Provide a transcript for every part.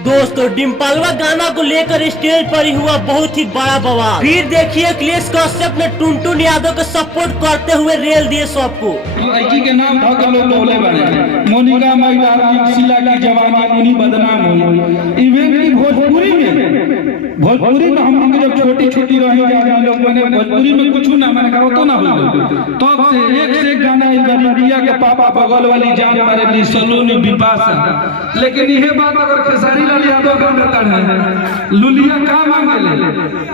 दोस्तों डिम्पलवा गाना को लेकर स्टेज पर ही हुआ बहुत ही बड़ा बवाल। फिर देखिए अखिलेश कश्यप ने टुनटुन यादव को सपोर्ट करते हुए रेल दिए सबको। लड़की के नाम धोकर लोग बोले बने मोनिका मैदान शीला की जवानी मुनी बदनाम हुई। इवेंट की भोजपुरी में हम लोग जब छोटी छोटी रहे लोग मैंने भोजपुरी में कुछ ना मैंने कहा तो ना हो तब से एक से एक गाना इंडिया के पापा बगल वाली जान मारे ली सलोनी बिपाशा। लेकिन यह बात अगर खेसारी लाल यादव का देता है लुलिया का मांगे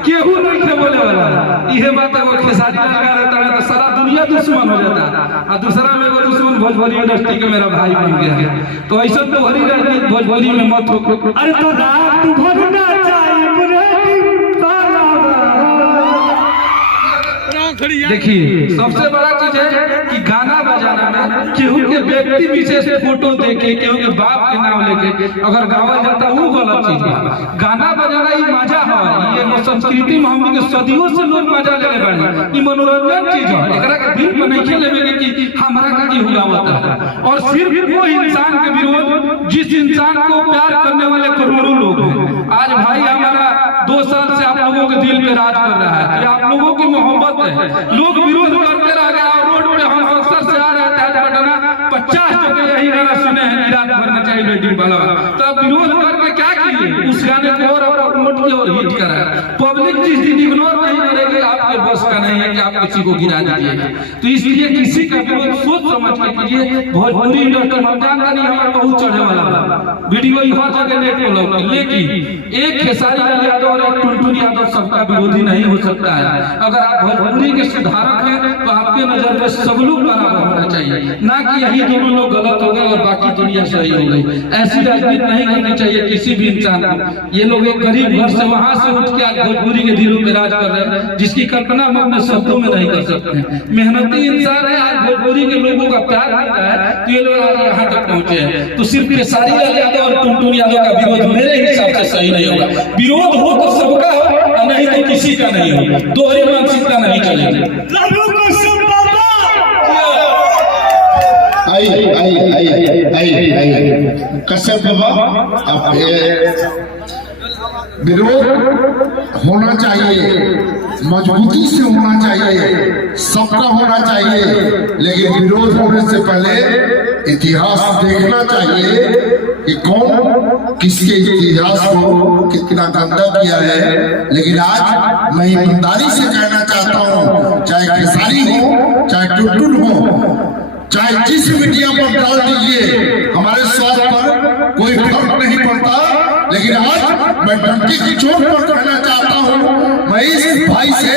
केहू नहीं थे बोले वाला। यह बात अगर खेसारी लाल का देता है तो सारा दुनिया दुश्मन हो जाता है और दूसरा में वो दुश्मन भोजपुरी इंडस्ट्री का मेरा भाई बन गया है। तो ऐसा तो भरी राजनीति भोजपुरी में मत हो। अरे तो रात भरना देखिए सबसे बड़ा चीज है कि गाना बजाना में केहू के व्यक्ति विशेष फोटो देके केहू के बाप के नाम लेके अगर गावल जाता वो गलत चीज है। गाना बजाना ही मजा है, ये संस्कृति में हम के सदियों से लोग मजा ले रहे हैं। मनोरंजन चीज है, एकरा के दिल में नहीं लेवे कि हमारा का की हुलावत है। और सिर्फ वो इंसान के विरोध जिस इंसान को प्यार करने वाले करोड़ों लोग हैं। आज भाई हमारा 2 साल से आप लोगों के दिल पे राज कर रहा है, ये आप लोगों की मोहब्बत है। लोग विरोध करते रह गए और रोड पे हम अक्सर से आ रहे थे पटना 50 जगह यही गाना सुने हैं रात भरना चाहिए वेडिंग वाला। तो अब विरोध करके क्या किए उस गाने को और प्रमोट किया और हिट करा। पब्लिक जिस दिन इग्नोर नहीं करेगी आपके बस का नहीं है कि आप किसी को गिरा दीजिए। तो इसलिए किसी का विरोध सोच समझ के कीजिए। भोजपुरी इंडस्ट्री में जानता नहीं हमारा बहुत चढ़ने वाला वीडियो हर जगह नेट पे लगा, लेकिन एक खेसारी लाल यादव और एक टुनटुन यादव सबका विरोधी नहीं हो सकता है। अगर आप भोजपुरी के सुधारक हैं तो आपके नजर में सब लोग बराबर होना चाहिए, ना कि यही दोनों लोग गलत हो गए और बाकी दुनिया सही हो गई। ऐसी राजनीति नहीं करनी चाहिए किसी भी इंसान को। ये लोग एक गरीब घर से वहां से उठ के आज भोजपुरी के दिलों में राज कर रहे हैं जिसकी कल्पना हम अपने शब्दों में नहीं कर सकते। मेहनती इंसान है, आज भोजपुरी के लोगों का प्यार मिलता है तो ये लोग आज यहाँ तक पहुंचे हैं। तो सिर्फ खेसारी लाल यादव और टुनटुन यादव का विरोध मेरे हिसाब से सही नहीं होगा। विरोध हो तो सबका हो और नहीं तो किसी का नहीं हो। दोहरी मानसिकता नहीं चलेगी। कश्यप बाबा आप विरोध होना चाहिए, मजबूती से होना चाहिए, सबका होना चाहिए, लेकिन विरोध होने से पहले इतिहास देखना चाहिए कि कौन किसके इतिहास को कितना गंदा किया है। लेकिन आज मैं ईमानदारी से कहना चाहता हूँ, चाहे खेसारी हो चाहे टुनटुन हो चाहे जिस मीडिया पर डाल दीजिए, हमारे स्वास्थ्य पर कोई फर्क नहीं पड़ता। लेकिन आज मैं डंके की चोट पर कहना चाहता हूँ, मैं इस भाई से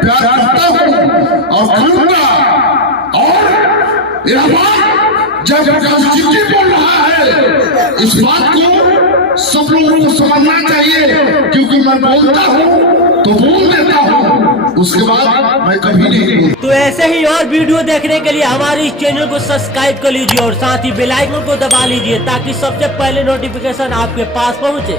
प्यार करता हूँ और करूंगा। और यह बात जब राजनीति बोल रहा है इस बात को सब लोगों को समझना चाहिए, क्योंकि मैं बोलता हूँ तो बोल देता हूँ, उसके बाद मैं कभी नहीं बोलता। तो ऐसे ही और वीडियो देखने के लिए हमारे इस चैनल को सब्सक्राइब कर लीजिए और साथ ही बेल आइकन को दबा लीजिए ताकि सबसे पहले नोटिफिकेशन आपके पास पहुंचे।